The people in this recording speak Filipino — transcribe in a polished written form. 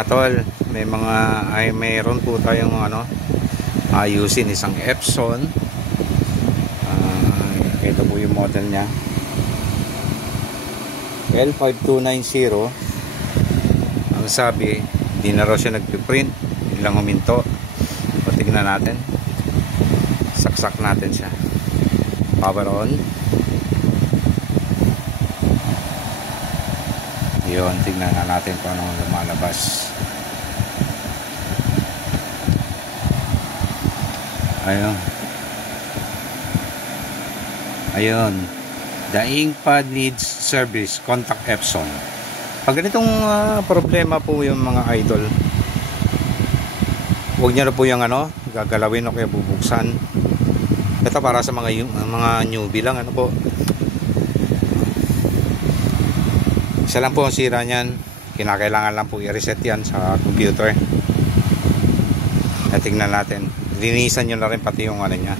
mga tol, mayroon po tayong ayusin isang Epson. Ito po yung model nya, L5290. Ang sabi, hindi na raw siya nagpiprint, ilang huminto. O tignan natin, saksak natin siya, power on. Yun, tignan na natin kung anong lumalabas. Ayun, the ink pad needs service, contact Epson. Pag ganitong problema po yung mga idol, huwag nyo na po yung gagalawin o kaya bubuksan. Ito para sa mga newbie lang, po. Isa lang po ang sira niyan, kinakailangan lang po i-reset yan sa computer. At tingnan natin, linisan nyo na rin pati yung niya.